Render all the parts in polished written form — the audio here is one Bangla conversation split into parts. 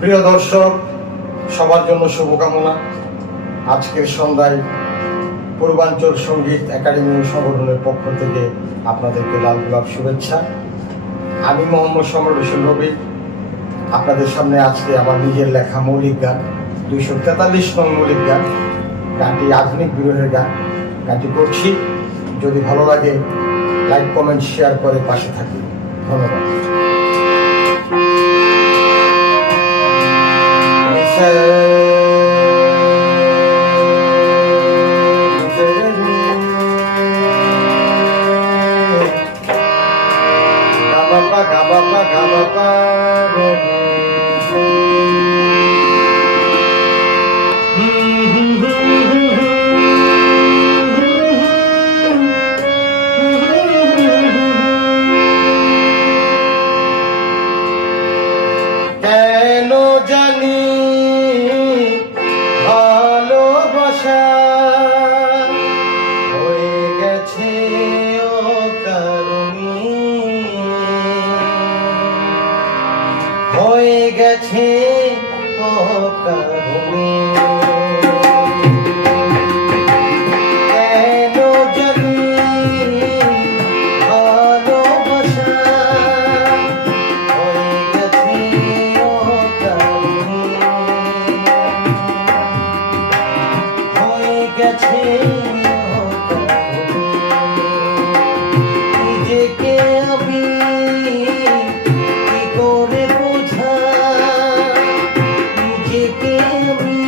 প্রিয় দর্শক, সবার জন্য শুভকামনা। আজকের সন্ধ্যায় পূর্বাঞ্চল সঙ্গীত একাডেমি সংগঠনের পক্ষ থেকে আপনাদেরকে লাল গোলাপ শুভেচ্ছা। আমি মোহাম্মদ সমর হোসেন রবি আপনাদের সামনে আজকে আমার নিজের লেখা মৌলিক গান 243 নং মৌলিক গান। গানটি আধুনিক বিরহের গান। গানটি করছি, যদি ভালো লাগে লাইক কমেন্ট শেয়ার করে পাশে থাকি। ধন্যবাদ। কেন জানি ভালোবাসা হয়ে গেছে অকারণে, হয়ে গেছে অকারণে। নিজেকে আমি কি করে বোঝাই, নিজেকে আমি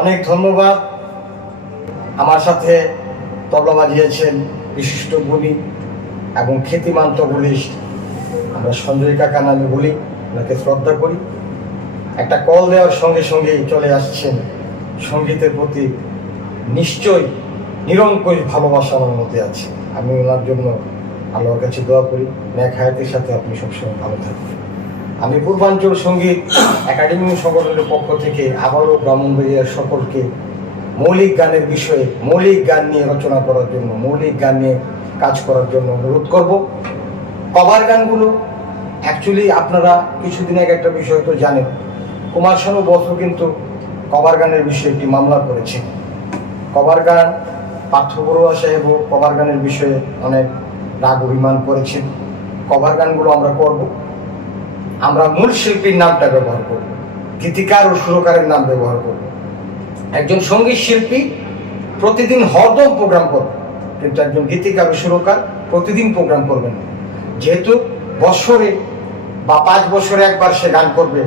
অনেক ধন্যবাদ। আমার সাথে তবলা বাজিয়েছেন বিশিষ্ট গুণী এবং খ্যাতিমান তবলিস্ট, আমরা সঞ্জয় কাকা নামে বলি, ওনাকে শ্রদ্ধা করি। একটা কল দেওয়ার সঙ্গে সঙ্গেই চলে আসছেন। সঙ্গীতের প্রতি নিশ্চয়ই নিরঙ্কুশ ভালোবাসা আমার মধ্যে আছে। আমি ওনার জন্য আল্লাহর কাছে দোয়া করি, ন্যাক হায়াতের সাথে আপনি সবসময় ভালো থাকবেন। আমি পূর্বাঞ্চল সঙ্গীত একাডেমি সংগঠনের পক্ষ থেকে আবারও ব্রাহ্মণবাড়িয়ার সকলকে মৌলিক গানের বিষয়ে, মৌলিক গান নিয়ে রচনা করার জন্য, মৌলিক গান নিয়ে কাজ করার জন্য অনুরোধ করব। কভার গানগুলো অ্যাকচুয়ালি আপনারা কিছুদিন আগে একটা বিষয় তো জানেন, কুমার শানু বসু কিন্তু কভার গানের বিষয়ে একটি মামলা করেছে। কভার গান পার্থ বড়ুয়া সাহেবও কভার গানের বিষয়ে অনেক রাগ অভিমান করেছেন। কভার গানগুলো আমরা করব, আমরা মূল শিল্পীর নামটা ব্যবহার করব, গীতিকার ও সুরকারের নাম ব্যবহার করব। একজন সঙ্গীত শিল্পী প্রতিদিন হরদম প্রোগ্রাম করবে, কিন্তু একজন গীতিকার ও সুরকার প্রতিদিন প্রোগ্রাম করবেন না। যেহেতু বছরে বা 5 বছরে একবার সে গান করবে,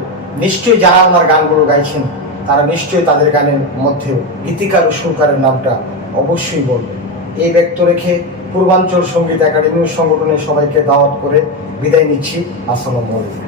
নিশ্চয়ই যারা আমার গানগুলো গাইছেন তারা নিশ্চয়ই তাদের গানের মধ্যেও গীতিকার ও সুরকারের নামটা অবশ্যই বলবে। এই ব্যক্ত রেখে পূর্বাঞ্চল সঙ্গীত একাডেমি সংগঠনের সবাইকে দাওয়াত করে বিদায় নিচ্ছি। আসসালামু আলাইকুম।